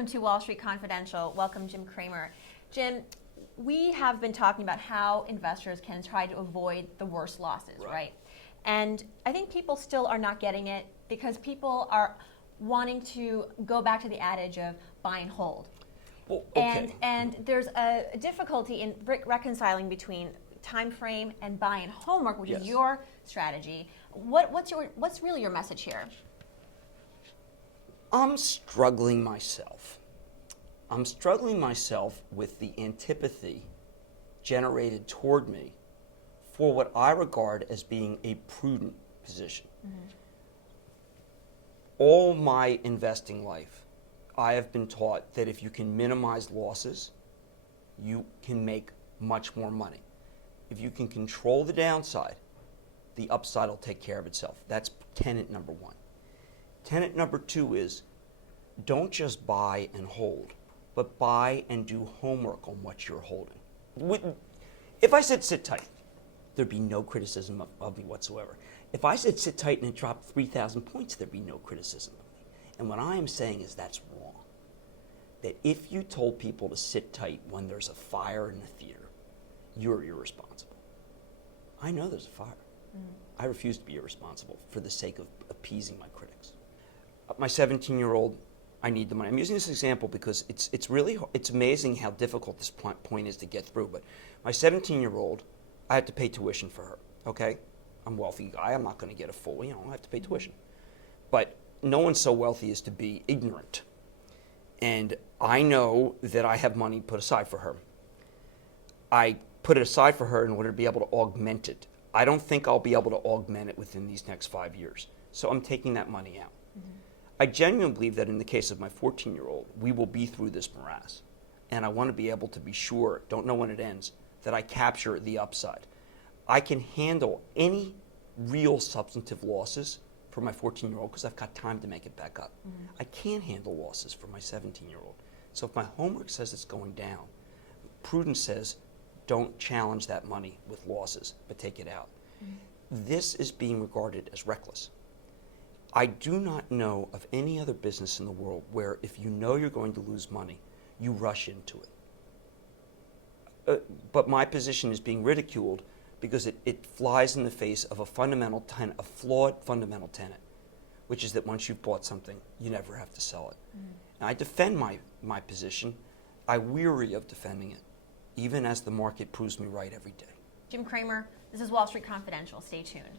Welcome to Wall Street Confidential. Welcome, Jim Cramer. Jim, we have been talking about how investors can try to avoid the worst losses, right? And I think people still are not getting it because people are wanting to go back to the adage of buy and hold. Well, okay. And there's a difficulty in reconciling between time frame and buy and homework, which is your strategy. What's really your message here? I'm struggling myself. I'm struggling myself with the antipathy generated toward me for what I regard as being a prudent position. Mm-hmm. All my investing life, I have been taught that if you can minimize losses, you can make much more money. If you can control the downside, the upside will take care of itself. That's tenet number one. Tenet number two is don't just buy and hold, but buy and do homework on what you're holding. If I said sit tight, there'd be no criticism of me whatsoever. If I said sit tight and it dropped 3,000 points, there'd be no criticism of me. And what I am saying is that's wrong. That if you told people to sit tight when there's a fire in the theater, you're irresponsible. I know there's a fire. I refuse to be irresponsible for the sake of appeasing my critics. My 17-year-old, I need the money. I'm using this example because it's amazing how difficult this point is to get through. But my 17-year-old, I had to pay tuition for her. Okay, I'm a wealthy guy. I'm not going to get a full. I have to pay tuition. But no one's so wealthy as to be ignorant. And I know that I have money put aside for her. I put it aside for her in order to be able to augment it. I don't think I'll be able to augment it within these next 5 years. So I'm taking that money out. Mm-hmm. I genuinely believe that in the case of my 14-year-old, we will be through this morass. And I want to be able to be sure, don't know when it ends, that I capture the upside. I can handle any real substantive losses for my 14-year-old because I've got time to make it back up. Mm-hmm. I can't handle losses for my 17-year-old. So if my homework says it's going down, prudence says don't challenge that money with losses, but take it out. Mm-hmm. This is being regarded as reckless. I do not know of any other business in the world where if you know you're going to lose money, you rush into it. But my position is being ridiculed because it flies in the face of a fundamental tenet, a flawed fundamental tenet, which is that once you've bought something, you never have to sell it. Mm. And I defend my position. I weary of defending it, even as the market proves me right every day. Jim Cramer, this is Wall Street Confidential. Stay tuned.